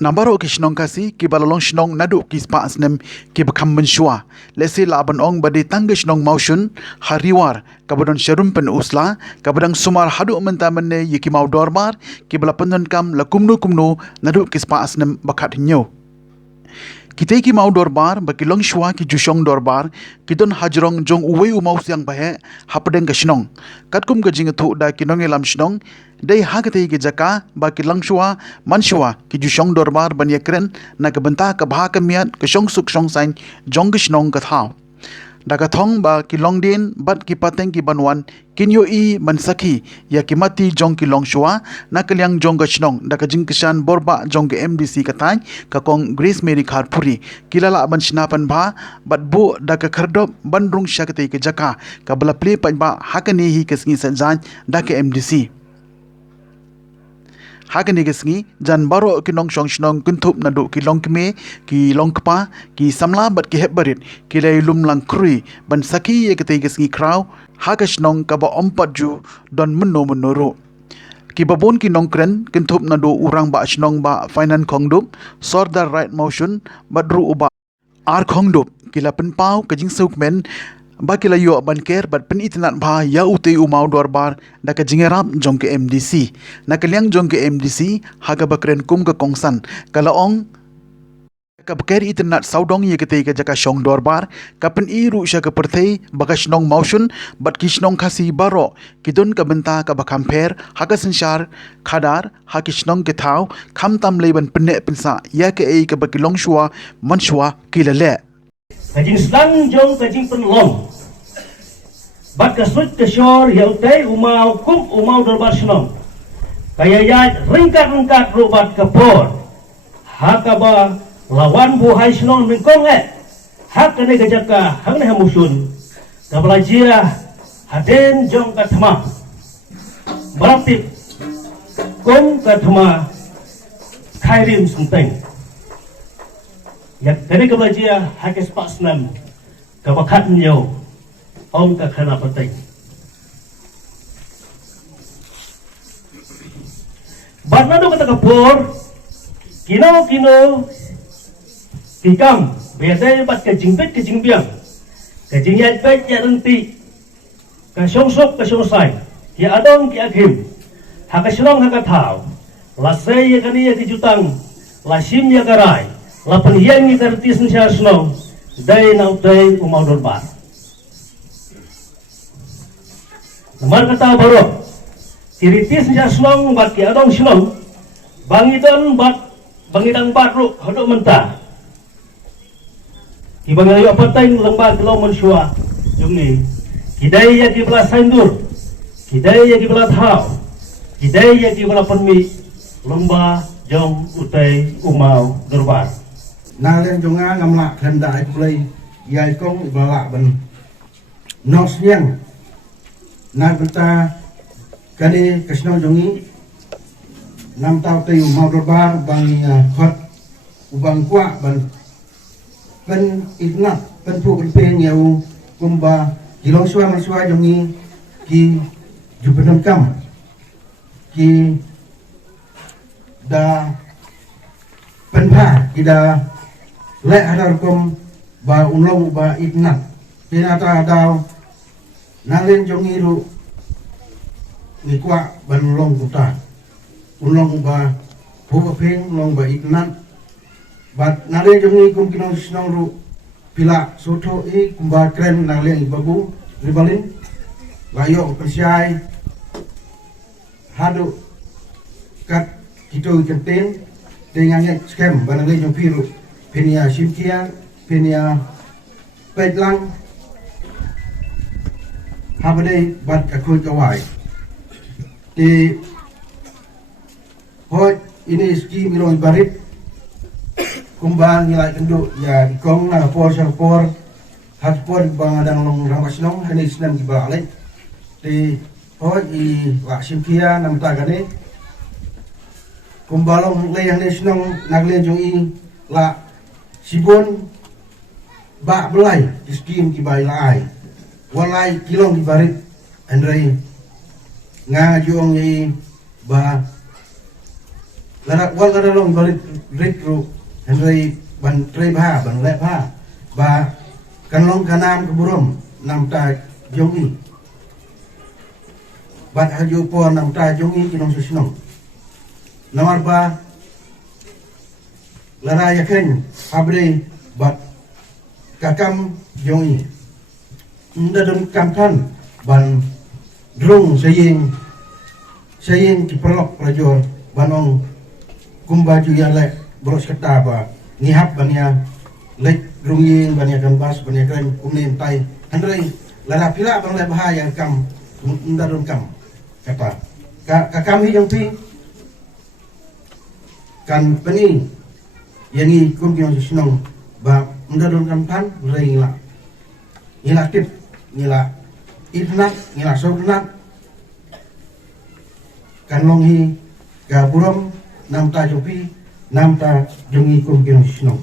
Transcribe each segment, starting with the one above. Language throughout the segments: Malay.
Nambaro ki shnong kasi ki balalong shnong nadu ki spa asnem ki bakam menshua. Lesi laban ong badi tangga shnong maushun hariwar kabadon syarum pen usla kabadang sumar hadu mentamene yiki mau dorbar ki balapan kam la kumnu nadu ki spa asnem bakat nyo. Kita ki mau dorbar baki long shua ki jushong dorbar kidon hajrong jong uwe umau siang bahe hapadeng ka shnong katkum ka jingathu da ki nong elam shnong dai hagate ki jaka baki lang shua man shua ki jushong dorbar ban yakren na ka benta ka bha ka miat ka shong suk shong sain jong ki shnong ka thau daga thong ba ki long din bat ki pateng ki banwan kinyo i man sakhi ya ki mati jong ki long shua na kalyang jong ka shnong daga jing kishan borba jong ki MDC ka thai ka kong Grace Mary Kharpuri kilala ban shinapan ba bat bu daga khardop bandrung shakate ki jaka ka bala play pan ba hakani hi kasngi sanjan daga MDC hakani kesngi jan baro ki nong shong shnong kuntup nadu ki long kme ki long kpa ki samla bat ki hebbarit ki lay lum lang krui ban saki ye kete kesngi kraw hakash nong ka ba ompat ju don menno ro ki babon ki nong kren kuntup nadu urang ba shnong ba finan khongdup sordar right motion badru uba ar khongdup ki la pen pau ka jing sukmen baki la yo ban ker bat pen itnat bha ya ute umau dorbar da ka jingerap jong ke MDC na kaliang jong ke MDC haga bakren kum ka kongsan kala ong ka baker itnat saudong ye kete ka jaka shong dorbar ka pen i ru sha ka perthei baka shnong motion bat ki shnong khasi baro kidon ka benta ka bakamper haga sanshar khadar ha ki shnong ke thau kham tam leiban penne pensa ya ke ei ka bakilong shua manshua kilale kajing sedang jong kajing penlong bat kasut kesor yau tei umau kum umau dorbar shnong kaya ya ringkat rubat kapor hakaba lawan buhai shnong mengkong hak kene gajaka hangne hamusun kablajia haden jong kathma berarti kum kathma khairim sunteng ya kene kablajia hakes pasnam kabakat nyo ong ka khana patay barnado kata kapur kino kikam biasanya bat ke jingbet ke jingbiang ke jingyat bet ya renti ke syongsok ke syongsai ki adong ki akhim haka syrong haka thau lasai ya kani ya kijutang lasim ya karai lapan yang ni karti sensya snong dai nau dai umau dorbar nomor kata baru kiriti sensya snong bat ki adong snong bangitan bat ru hodok mentah ki bangayu apatain lembar kilo mensyua jungni kidai ya ki belah sandur kidai ya ki belah thau kidai ya ki belah penmi lomba jong utai umau dorbar na lên trong nga ngầm lạc thần đại play dài công và lạ bần nos nhang na benta kani kasno jongi nam tao tây mau dorbar bang khot ubang kwa ban pen itna pen pu pen yau kumba kilong suwa maswa jongi ki jubenam kam ki da penpa ki da le hadar kom ba unlong ba itna pinata daw nalen jongi ru ni kwa ban long kuta unlong ba phu peng long ba itna bat nalen jongi kum kinong snong ru pila soto e kumba kren nalen babu ribalin layo persiai hadu kat kito kenten dengan scam banale jong piru penia simkian penia pedlang habade bat akui kawai di hoi ini ski miloi barit kumbang nilai kenduk ya ikong na por hat por bang adang long ramasnong hani senam gibale di hoi i la simkia nam tagane kumbalong leyang nesnong nagle jong i la sibon ba belai iskim ki bai lai walai kilong di barit andrei nga juong i ba Lara wal kada long balit ritru henry ban tre bha ban le bha ba kan long kanam keburum nam ta jongi bat haju po nam ta jongi kinong susnong nomor ba lara yakin abre bat kakam jongi nda dum kamkan ban drung saying kiperlok prajor banong kumbaju ya lek bros kata ba ngihap bania lek rungin bania kanbas bania kan kumnim tai handrei lara pila bang le bahaya kam ndarun kam kata ka kami yang pi kan pani yangi kum yang sinong ba ndarun kam tan rei ngila tip ngila itnak ngila sognak kan longi ga buram nam ta jopi nam ta jongi kum kino sinong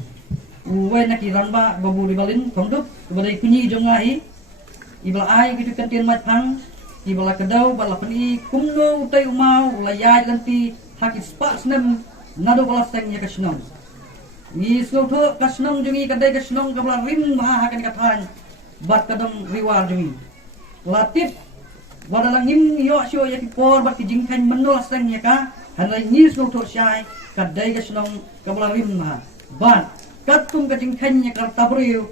uwe nak iran ba babu ribalin konduk kepada kunyi jongai ibal ai gitu kantin mat pang ibal kedau bala pani kumno utai umau layai lanti hakis spa snem nado bala seng ya kasnong ni sloto kasnong jongi kadai kasnong kabla rim ha hakan kathan bat kadam riwal jongi latip wadalang nim yo syo ya por bat kijingkan menol seng ya ka hanai ni sloto syai kadai kasnong kabla rim ha bat katung kajingkan ya kartabriu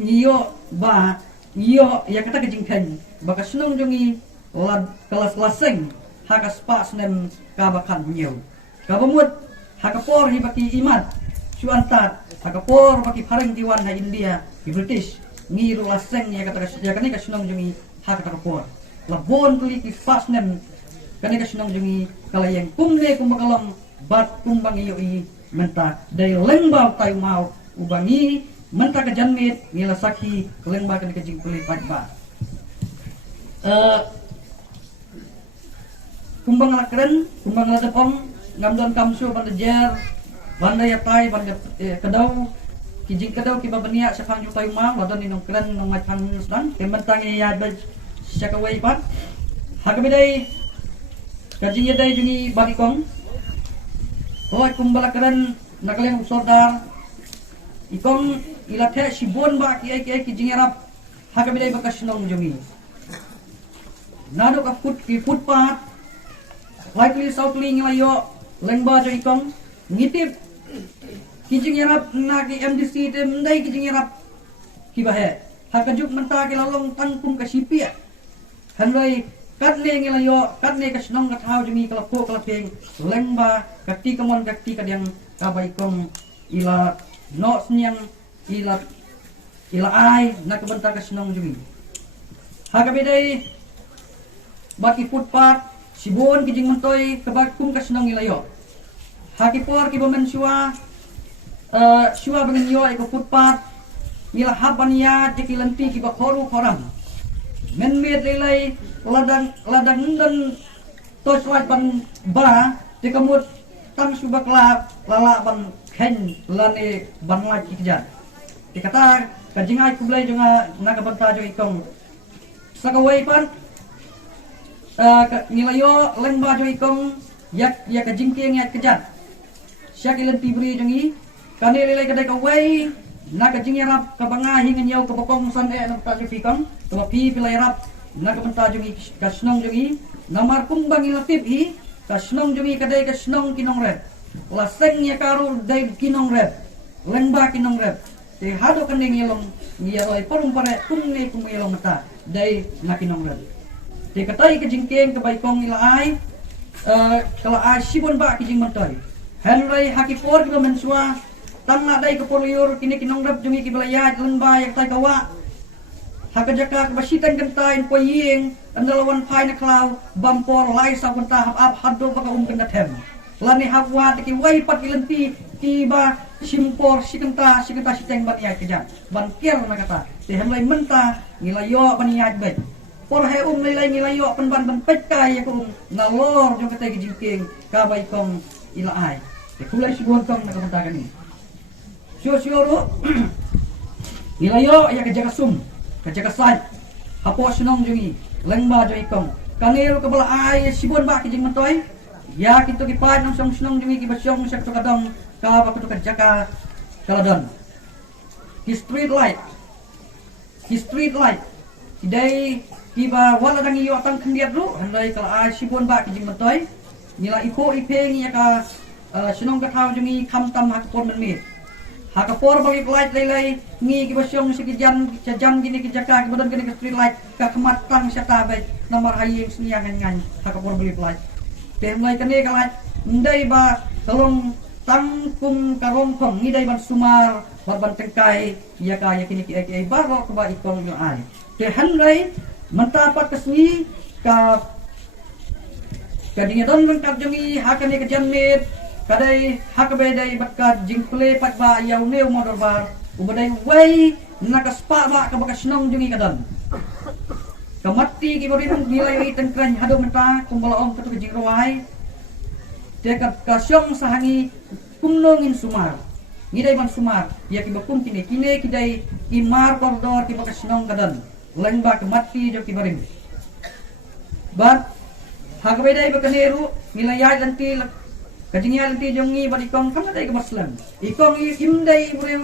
niyo ba iyo ya kata kajingkan baka senong jongi lad kelas laseng hakas pas nem kabakan nyew kabamut hakapor hi baki imat suantat hakapor baki pareng diwan ha India di British ngiru laseng ya kata ya kani ka senong jongi hakapor labon tuli ki pas nem kani ka senong jongi kalayeng kumne kumbakalom bat kumbang iyo i menta day lengba tay mau ubangi menta ka janmit ngila sakhi lengba kan ka jing puli patba kumbang la keren kumbang la depong ngamdon kamsu banda jer banda ya tay banda kedau kijing kedau ki babania sakang ju tay mau ladon inong keren nong matang sedang tementang ya ba sakawai pat hakabidai kajing yadai jungi bagi kong hoy kumbala keren nakaleng sordar ikong ilathe sibon ba ki ki jingerap hakabidai bakas nong jomi nado ka footpath likely southly nglayo lengba jo ikong ngitip ki jingerap na ki MDC tem dai ki jingerap ki bahe hakajuk menta ki lalong tangkum ka sipia hanlai katne ngelayo katne ka senong ka thau jumi kala po kala peng lengba kati kamon kati kadyang kabai kong ila no senyang ila ai na kabanta ka senong jumi hakabidai baki footpath sibon kijing mentoy kabakum ka senong ilayo hakipor ki bomen syua bangin yo iko footpath mila habania dikilanti ki bakhoru khorang men med lelai ladang dan toswat ban ba dikamut tam subakla lala ban khen lane ban lagi kejar dikata kajingai kublai jonga naga banta jo ikong sakawai pan nilayo lengba jo ikong yak kajingking yak kejar syakilan tibri jongi kane lelai kadai kawai naga jingyarap kabanga hingin yaw kabakong san nak ta jo fikong tapi pilai rap nakamenta jungi kasnong jungi namar kumbang ilatip hi kasnong jungi kadai kasnong kinong red laseng ya karu dai kinong red lengba kinong red te hado kandeng yelong ngiyaloi parum pare kumne kumyelong mata dai na kinong red te katai kajingkeng kabaikong ilai kala ai sibon ba kijing mentoy henry hakipor ki mensua tangna dai kapoluyur kini kinong red jungi kibalaya lengba yak tai kawa hakajaka basitan kentain poying andalawan pai na klaw bampor lai sa kunta hap haddo baka kena tem lani hawwa ki wai pat kilanti ki ba simpor sikenta siteng bat ya kejan banker na kata te hemlai menta ngilayo baniat bet por he lelai ngilayo ban peckai ya ngalor jo kata gijingking ka bai kong ilaai te kulai sibon kong na kata kani sio ro ngilayo ya kejaga sum kajakasai hapo senong jungi lengba jo ikong kanero kabala ai sibon ba kijing mentoy ya kita kipat nang song snong jumi ki basyong syak to kadang ka ba to jaka kaladon ki street light idai tiba wala dang iyo tang kendiat lu handai kala sibon ba ki jimatoy nila iko ipeng ya ka snong ka thau jumi kham tam hak pon men mit hakapor bagi light lelai ngi ki basyong sik jan gini ki jaka ki badan gini ki street light ka khamatang syata bai nomor hayim snia ngan hakapor bagi light temlai kene kalat ndai ba kalong tangkum karong kong ni dai ban sumar ban tengkai ya ka ya kini ki ba ro ba ikong yo ai te handai mentapat kesni ka kadinga don ban kap jongi hakane ke jamit kadai hakabe dai bakka jingkle pat ba yau neu modor bar ubadai wai nakaspa ba ka bakasnong jongi kadon kamati ki bori nilai tengkran hado menta kumbala om katu jing rawai dekat kasyong sahangi kumnongin sumar ngidai ban sumar ya ki bakum kini kidai imar kordor ki bakasnong kadan lengba kamati jo ki barim bat hakabe dai bakaneru nilai ya lanti kajingya lanti jongi bari kong kan dai kemaslan ikong imdai buri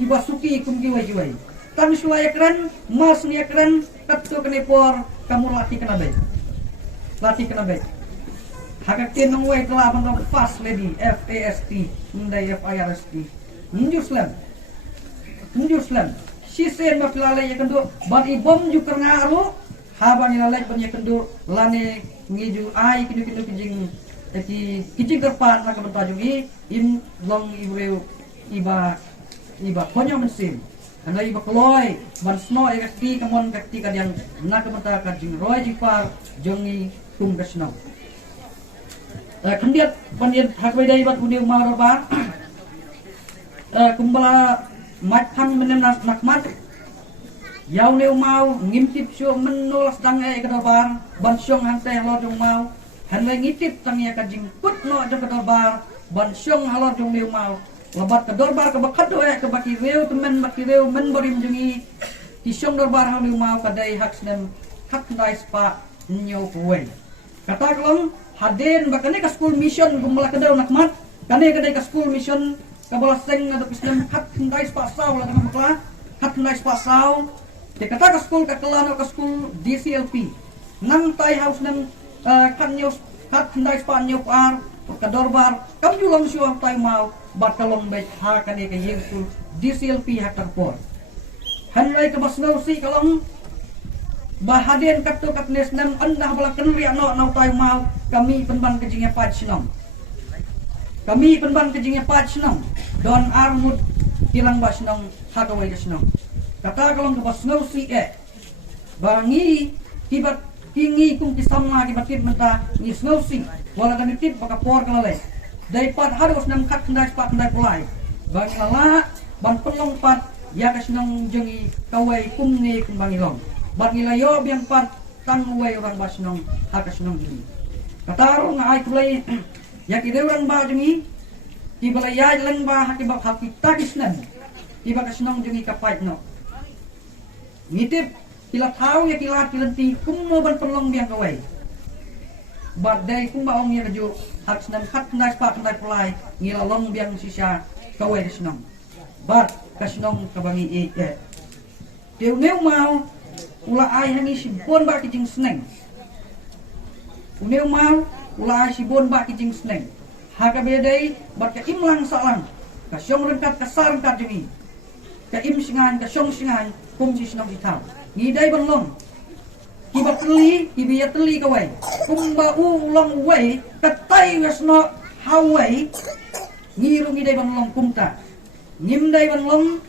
iba suki kumki wai tan suai keren mas ni keren katto kene por kamu latih kena baik hakak tin nang wai kala ban fast lady FAST ndai FIRST Njuslam si sen ma filale ya kendo ban ibom ju kerna aru haba ni lalai ban ya kendo lane ngiju ai kidu kijing kijing terpan nak bentaju im long ibreu iba konyo mesin anda iba kloy ban sno e kati kamon kati kadiang nak benta kajing roy jipar jongi kum kasno kandiat pandiat hakwe dai bat udiu maroba kumbala mathan menen nakmat yau neu mau ngimtip syo menolas dang e kedabar ban syong hante halor jong mau hanle ngitip tang ya kajing putno jo kedabar ban syong halor jong neu mau lebat ke dorbar ke bakado ke baki reu temen baki reu men borim jungi tisyong dorbar halu mau kadai hak snem hak dai spa nyo kuwe kata kelong haden bakane ka school mission gumala kadau nakmat kane kadai ka school mission kabala seng ada snem hak dai spa saw la makla hak dai spa saw te kata ka school ka kelano ka school DCLP nang tai house nem kan nyo hak dai spa nyo par ka dorbar kam julang syo tai mau bakalong baik hakane ke yengsul DCLP hakar por hanrai ke basno si kalong bahaden katto katnes nam andah bala kenri no nau tai mau kami penban kejingnya pajnam don armut hilang basnong hakawai kesnong kata kalong ke basno si bangi tibat tinggi kum kisamna kibatip menta ni snow si wala dan tip baka por kalale daipat harus nang kat kendai spat kendai pulai bang lala ban pelong pat ya kasnong jongi kawai kumni kumbangi long bat nilayo biang pat tang wai orang basnong hakasnong ini kataro ngai kulai ya kide orang ba jongi di balaya lang ba hakibak hakita kisnan di bakasnong jongi kapait no ngitip kila tahu ya kila kilenti kummo ban pelong biang kawai badai kumbaong ya keju hak senam hak kendai spa kendai pulai ngilalong biang sisa kawai senam bad kasnong kabangi teu neu mau ula ai hangi sibon ba kijing sneng uneu mau ula ai sibon ba kijing sneng haka bedai bat ka imlang salang ka syong rengkat ka sarengkat jemi ka im singan ka syong singan kum si senong hitau ngidai banglong kibat teli kawai kumba ulang wai katai wasno hawai ngirungi dai banglong kumta ngimdai banglong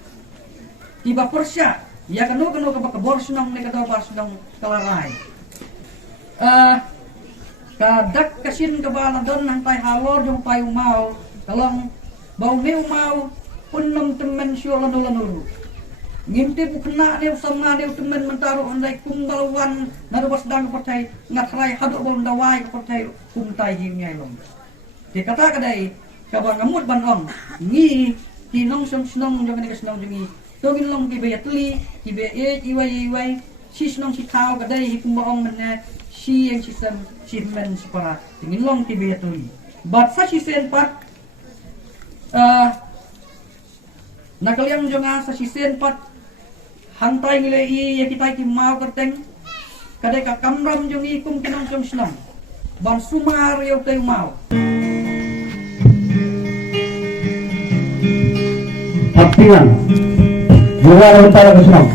tiba persya ya kanu ka borsunong ne ka borsunong kalarai kadak kasin ka bala don nang tai halor jong pai mau kalong bau meu mau punnom temen syo lanu ngimti bukna ne sama ne temen mentaro andai kumbalawan narubas dang percaya ngatrai hadok bol dawai percaya kumtai himnya long dikata kadai kabang ngamut banong ngi kinong snong jong ne snong jungi togin long ki be yatli ki be iwai sis nong si tau kadai kumbaong men si yang si men separa tingin long tibe tuli but sa si sen pat nakaliang jonga sa si sen pat hantai ngile i ya kita ki mau kerteng kadai ka kamram jong i kum kinong jong snam ban sumar yo tay mau Aktivan. Juga lentara ke senang.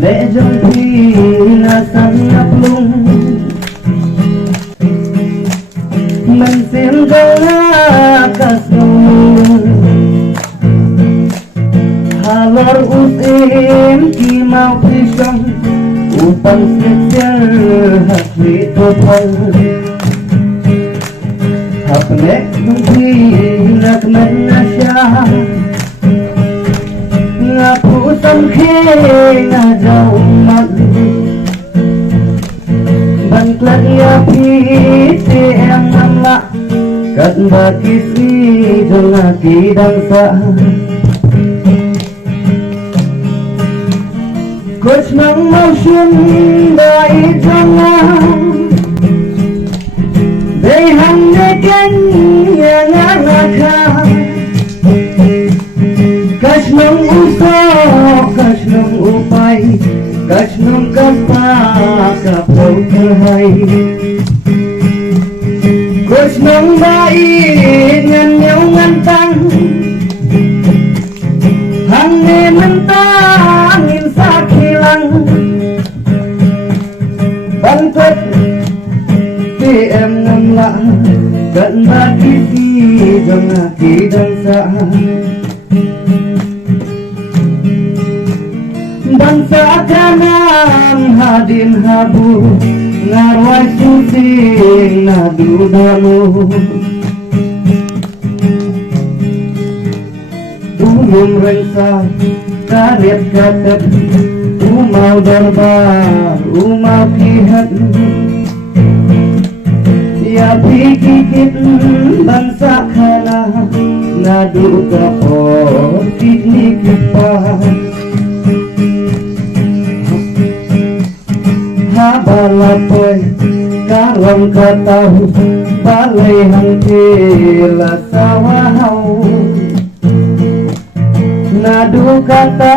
Để trong khi là sân ngập lung mình xem câu cả sông halor usim ki mau pisang upang sejar hati topang hapne trong khi nak menasya ngapu tâm khi ngà dầu mặt bằng lật ya phi thì em nằm lạ cất bà kisi dong aki dansa coach nang motion dai jangan dei hang ne ken ya ngaka kasnong usok, kasnong upay, kasnong kapa, kapaw kahay. Kasnong bain, nganyaw ngantang, hangin mentangin sa kilang. Bangkot, PM ngamla, kan bakisi, dong aki dansa. Bangsa kanang hadin habu ngarway susing nadudamu umum rensay karet katet umaw darbar umaw kihat ya pikikit bangsa kanang nadu kapor kiknikit pa balapoy karong katahu balay hangtila sawahaw nadu kata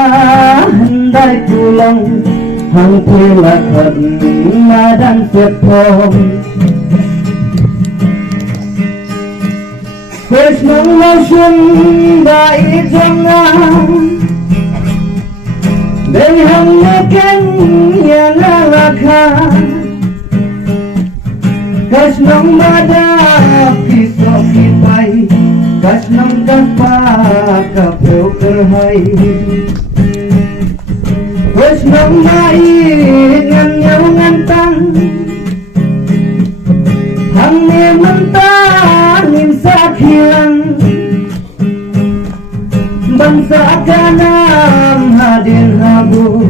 handay pulang hangtila kad madan sepong Krishnang motion dai jangan Dei hang neken yang alaka Kasnong madap kisok kipai Kasnong kapa kapeo kerhai Kasnong main nganyaw ngantang Hang ne mentangin sa kilang bangsa kanam hadin habu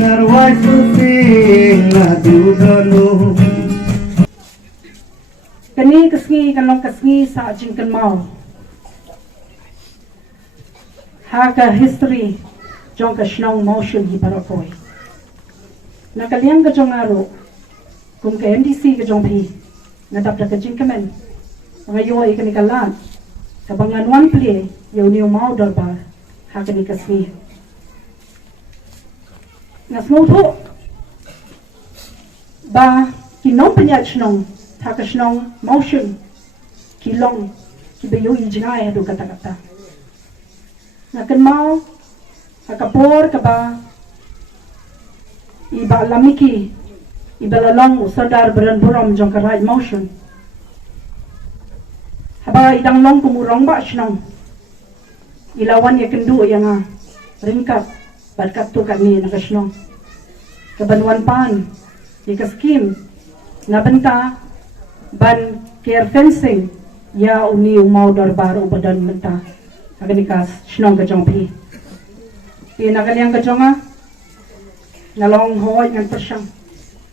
ngarway susing nadudanu kani kasngi kanong kasngi sa jingkan mau haka history jong ka shnong motion hi parakoy nakaliang ka jong aro kum ka MDC ka jong pi nadapda ka jingkamen mga yoy kani kalan kabangan one play yaw niyo mau darbar haka ni kasngi ngasmuto ba kinong penyat shnong haka shnong motion kilong kibayo ijinay do kata-kata nakan mau hakapor ka ba iba lamiki iba lalong usadar beran-buram jong ka right motion haba idang long kumurong ba shnong ilawan ya kendu yang ringkap badkat tu kami nakashnong kabanwan pan ika skim nabenta ban care fencing ya uni mau darbar ubadan menta agnikas shnong ka jongpi nagal yang ka jonga nalong hoy ngan persang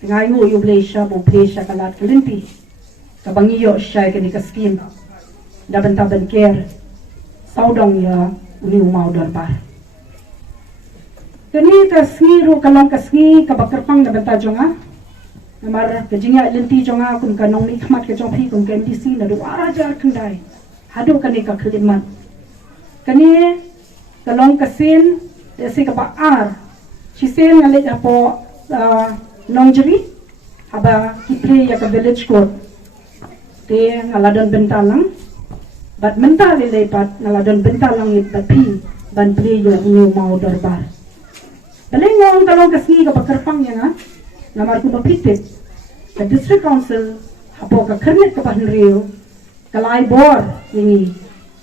ngayu yu blesha bo blesha kalat kelinti kabangiyo syai kani kaskim da benta benker saudong ya uni mau darbar kani kasngiru kalong kasngi kabakerpang da benta jonga Namar kejingya lenti jonga kun kanong ni khmat ke jongpi kun KMDC na do arajar kendai hadu kani ka khlimat kani kalong kasin desi ka baar chisen ngale apo nongjeri haba kipre ya ka village court te ngaladon bentalang bat mental lepat ngaladon bentalang it bapi ban ple yo ni mau darbar balengong kalong kasi ka bakarpang ya namar ku bapitit the district council hapo ka kernet ka pahnriyo kalai bor ini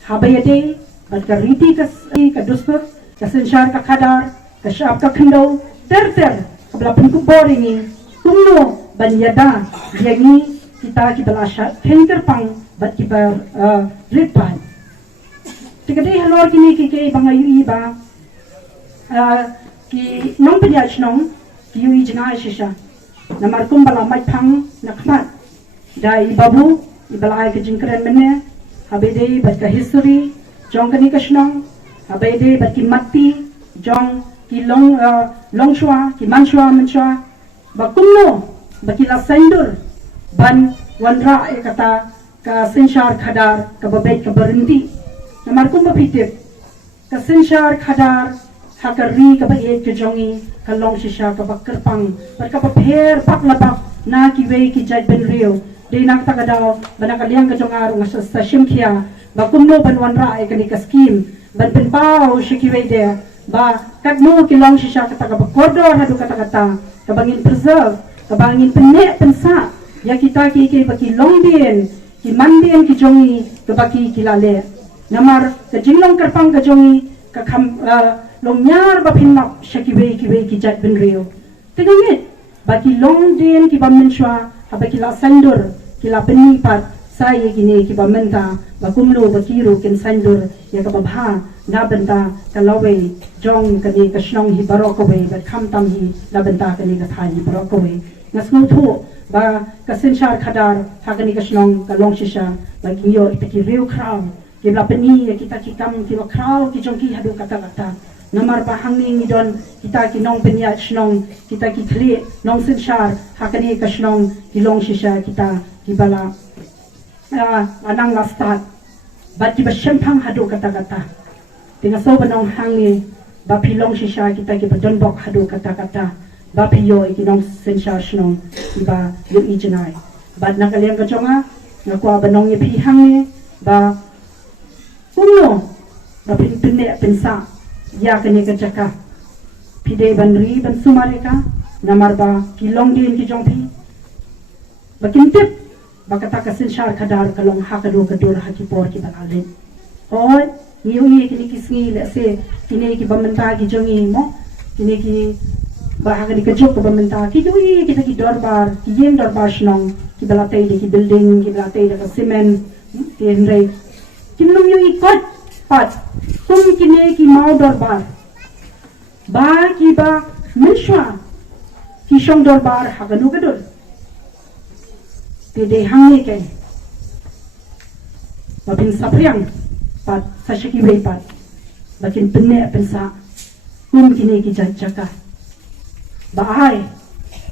habayade bat ka riti ka dustur ka sensyar ka kadar ka syab ka khendo ter kabla pun ku bor ini kumno banyada yangi kita balasha thinker pang bat kiba ripan tikade halor kini ki bangayu ba ki nong penyaj nong ki ui jngai shisha namar kumbala mai phang nakmat dai babu ibalai ke jingkren menne habede bat ka history jong kani kashnong habede bat ki mati jong ki long shwa ki manshwa bakumno bakila sendur ban wanra kata ka senshar khadar ka babet ka berhenti namar kum bapitip ka senshar khadar hakari ka bae ke jongi ka long shisha ka bakerpang par ka pher pak labak na ki wei ki jaj ben rio de nak ta kadaw banakaliang ka jongar nga sa shimkhia bakumno ban wanra ka ni ka scheme ban ben pao shikiwei de ba kadmo ki long shisha ka ta ka korridor hadu kata ka bangin preserve ka bangin penne pensa ya kita ki baki longdien ki mandien ki jongi ka baki kilale namar ka jinglong karpang ka jongi ka kham longnyar ba phinnap shakiwe ki jat ben rio tigangit baki longdien ki bamenshwa habaki la sandur ki la penipat sai gini ki bamenta bakumlo bakiro ken sandur ya ka babha na benta ka lawe jong ka ni ka shnong hi barokowe ba kham tam hi na benta ka ni ka thai hi barokowe ngasnu thu ba kasenshar khadar hagani kasnong kalong shisha bagi yo ipeki real crowd kibla peni kita kikam kilo crowd ki jongki hadu kata namar ba hangni ngidon kita ki nong penya shnong kita ki thli nong senshar hagani kasnong kilong shisha kita kibala anang la start ba ki ba shempang hadu kata tinga so banong hangni ba pilong shisha kita ki badon bok hadu kata ba piyo ikinong sensasyon iba yung ijanay bad nakaliang ka chonga nakwa banong ni pihang ni ba kuno ba pinne pensa ya kanya ka jaka pide banri ban sumareka namar ba kilong din ki jongpi ba kintip ba kata ka sensar kadar kalong hakado kadur hakipor ki banalin hoy niyo kini kisngi lese kini ki bamenta ki jongi mo kini ki bahag di kajok ko bamenta ki jui kita ki dorbar ki yen dorbar shnong ki balatay di ki building ki balatay di ka cement ki henry kinum yu ikot pat kum kine ki mau dorbar ba ki ba menshwa ki shong dorbar haganu gadol de hangi ken babin sapriang pat sashiki wei pat bakin penne pensa kum kine ki jaka bahay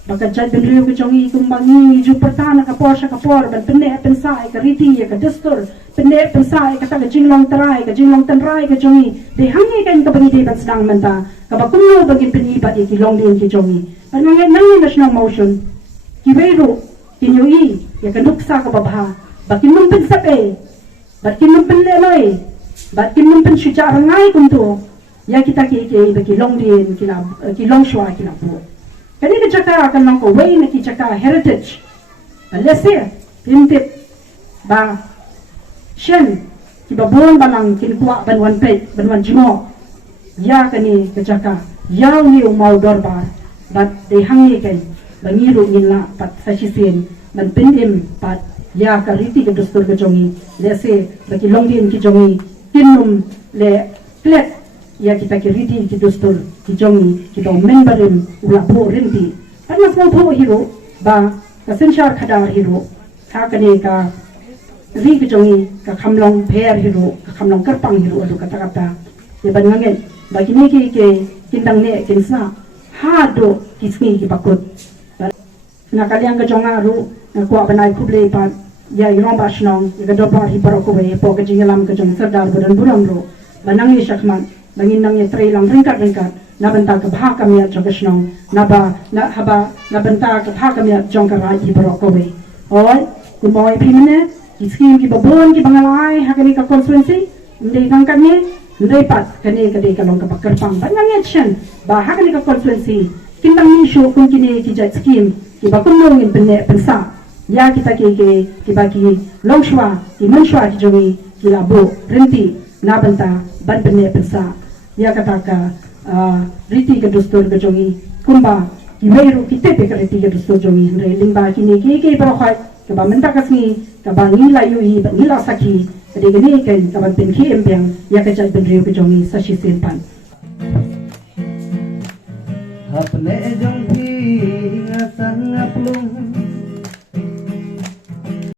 baka jad ben rio kechongi kumbangi ju pertana kapor ban penne pensai ka riti ka destur penne pensai ka ta jinglong tarai ka jinglong tanrai ka jongi de hangi kan ka bagi de ban sedang menta ka bakumno bagi peni pat ki long din ki jongi pan nang national motion ki beru ki nyui ya ka nuksa ka babha bakin num pensap bakin num penne loi bakin num pen shuja rangai kuntu ya kita ki bagi long din ki long shwa ki na pu kani ka jaka akan nang ko way na ki jaka heritage alese pintip ba shen ki babon balang kin kwa banwan pe banwan jimo ya kani ka jaka yaw ni umau dorbar bat de hangi kai bangiru inla pat sasisen ban pindim pat ya ka riti ke dustur ke jongi le se bagi longdin ki jongi kinum le klet ya kita ki riti ki dustur ki jongi ki dong memberim ula bo rinti panas mo tho hiro ba ka senshar khadar hiro ha kane ka ri ki jongi ka khamlong pher hiro ka khamlong karpang hiro adu kata kata ya ban ngangen bagi ni ki ke kindang ne kinsa ha do kisngi ki bakut na kaliang ka jonga ru na kwa banai kuble pa ya irong basnong ya do par hi paroko we po ka jingalam ka jong sardar budan buram ro banang ni shakman bangin nang ye trailang ringkat na banta ka bha kam ya jong kasnong na ba na haba na banta ka bha kam ya jong ka ra hi paroko we oi kumoy phimne kiskim ki babon ki bangalai hakani ka constituency ndei nang kan ni ndei pat kani ka de ka long ka bakar pang banang ye chen ba hakani ka constituency kindang ni sho kun kini ki jat skim ki bakumong in penne pensa ya kita ki bagi longshwa ki manshwa ki jongi ki labo renti na banta ban penne pensa ya kata ka riti ke dustur ke jongi kumba ki meiru ki tepe ke riti ke dustur jongi re lingba ki ni ki pro khai ke ba menta kasni ke ba ni la yu hi ba ni la saki ke de ni ke ka ban pen ki embyang ya ke jat ben riu ke jongi sashi senpan अपने जंग